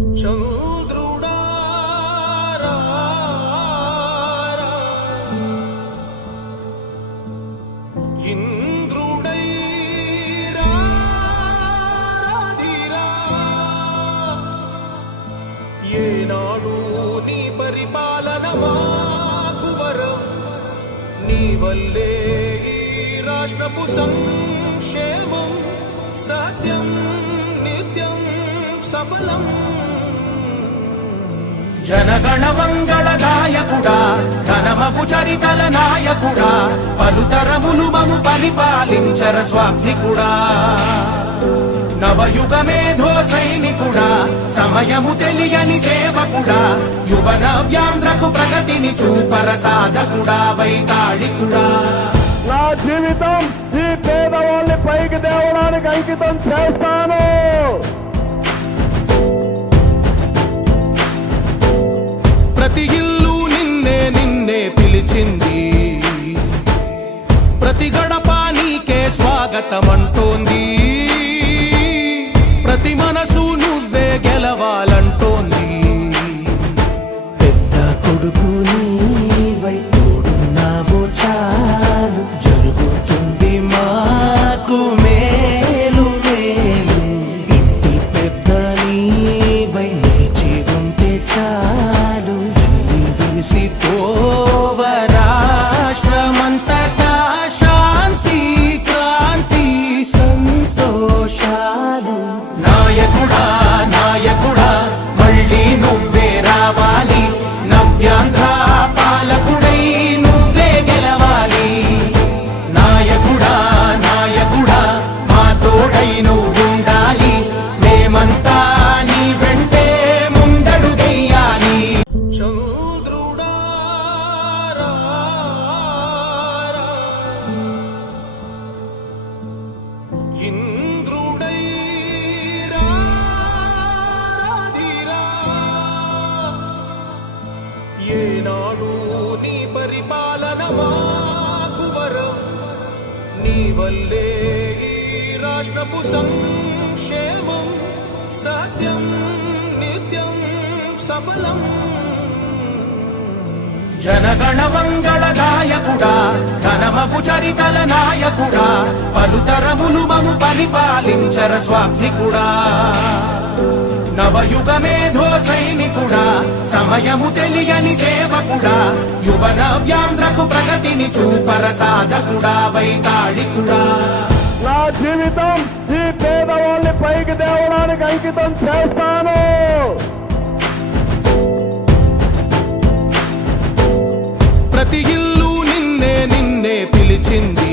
చంద్రుడా ఇంద్రుడై రాధిరా ఏనాడు నీ పరిపాలన మాకు వరం నీ వల్లే ఈ రాష్ట్రపు సంక్షేమం సత్యం నిత్యం సఫలం జనగణ మంగళ గాయకుడా ఘనమగు చరితల నాయకుడా పలుతరములు మము పరిపాలించర స్వామికుడా నవయుగ మేధో సైనికుడా సమయము తెలియని సేవకుడా యువ నవ్యాంధ్రకు ప్రగతిని చూపర సాధకుడా వైతాళికుడా నా జీవితం ఈ పేదవాళ్ళని పైకి తేవడానికి అంకితం చేస్తాను. ప్రతి ఇల్లు నిన్నే నిన్నే పిలిచింది ప్రతి గడప నీకే స్వాగతమంటోంది ప్రతి మనసు నువ్వే గెలవాలంటోంది పెద్ద కొడుకు నీవై తోడున్నావు చాలు జరుగుతుంది మాకు మేలు మేలు ఇంటి పెద్ద నీవై నిలిచి ఉంటే చాలు విసి తోవ రాష్ట్రమంతటా శాంతి క్రాంతి సంతోషాలు నాయకుడా నాయకుడా మళ్ళీ నువ్వే రావాలి నవ్యాంధ్ర పాలకుడై నువ్వే గెలవాలి నాయకుడా నాయకుడా మా తోడై నువ్వుండాలి మేమంతా నీ వెంటే ముందడుగెయ్యాలి చంద్రుడా ఇంద్రుడై రాధిరా ఏనాడు నీ పరిపాలన మాకు వరం నీ వల్లే ఈ రాష్ట్రపు సంక్షేమం సత్యం నిత్యం సఫలం జనగణ మంగళ గాయకుడా ఘనమగు చరితల నాయకుడా పలుతరములు మము పరిపాలించర స్వామికుడా నవయుగ మేధో సైనికుడా సమయము తెలియని సేవకుడా యువ నవ్యాంధ్రకు ప్రగతిని చూపర సాధకుడా వైతాళికుడా నా జీవితం ఈ పేదవాళ్ళని పైకి తేవడానికి అంకితం చేస్తాను. ప్రతి ఇల్లు నిన్నే నిన్నే పిలిచింది